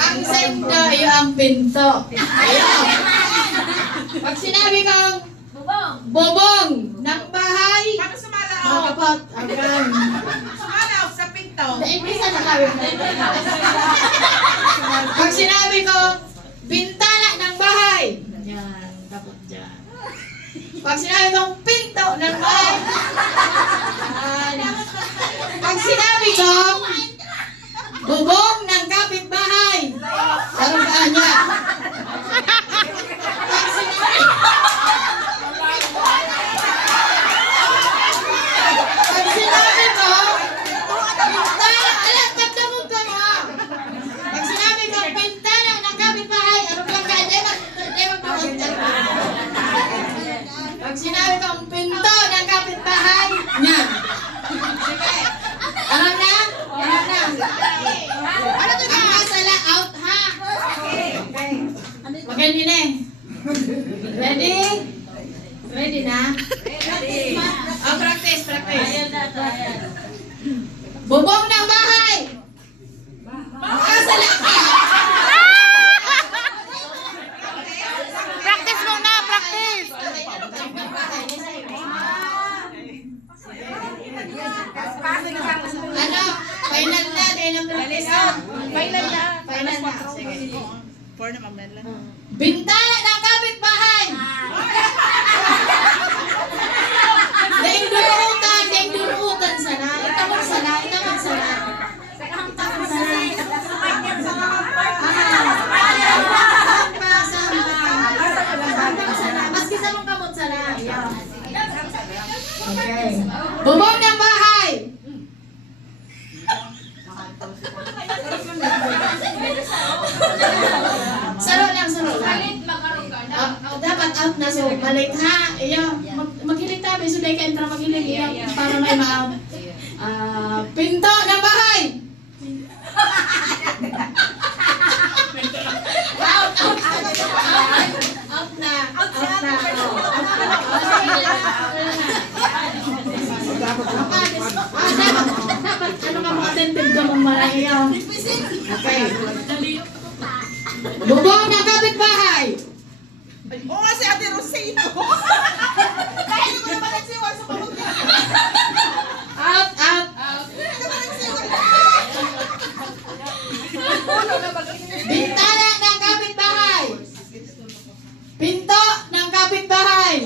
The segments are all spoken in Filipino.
Ang sendo, yung ang pinto. Ayun. Pag sinabi kong bobong ng bahay, Paano sumalaw? makapot. Hanggang. Sumalaw sa pinto. Naimisa na sabi mo. Pag sinabi ko, bintana ng bahay. Yan, dapat dyan. Pag sinabi kong pinto ng bahay. Yan. Pag sinabi kong bubong ng kapitbahay. Sarang kaan niya. Pag sinabi, pag sinabi ko, alam, pagdamog ka mo. Pag sinabi ko, bintana ng kapitbahay, ano lang ka, di magdoon ka. Pag sinabi ko, pinto ng kapitbahay, yan. Sige. Alam na? Alam na. Ano to na? Ang masala, out ha? Okay. Maganin eh. Ready? Ready na? Ready. Oh, practice, practice. Bubong ng bahay. Makasala ka. Practice muna, practice. Ano? Final na, dahil ang practice na. Final na. Final na. Sige. Bintana ng kapitbahay. Dahil duruutan sana. Ikaw magsana, ikaw magsana. Maski sa mong kamot sana. Okay. Bubong ng bahay. Saro lang, saro lang. Dapat out na so balik ha. Iyo, maghilig tabi so dai ka entra maghilig iyo para may ma pinto ng bahay. Out, out, out, out. Out na. Out na. Dapat ano ka mga attentive ka mong malahiyaw. Okay. Bubong ng kapitbahay. Oo nga si Ate Rosino. Kaya hindi ko naman nagsiwal sa pamangkin. Out, out, out. Bintana ng kapitbahay. Pinto ng kapitbahay.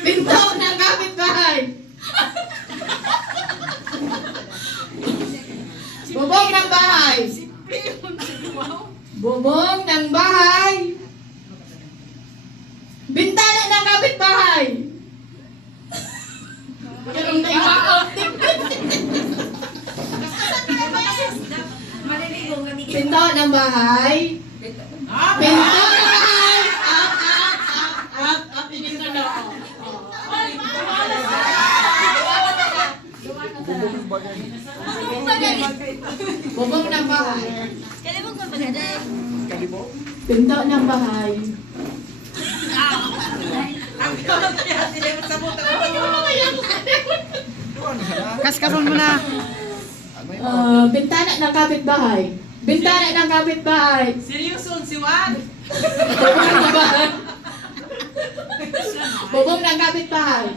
Pinto ng kapitbahay. Bubong ng bahay. Bubong ng bahay. Bintana ng kapitbahay. Ganun na yung pinto ng bahay. Pinto ng bahay. Up. Pinto na ako. Bubong ng bahay. Pinto ng bahay. Ang tawag niya sila sa buta. Kaskapon mo na. Bintana ng kapitbahay. Bintana ng kapitbahay. Seryoso, si Juan. Bubong ng bahay. Bubong ng kapitbahay.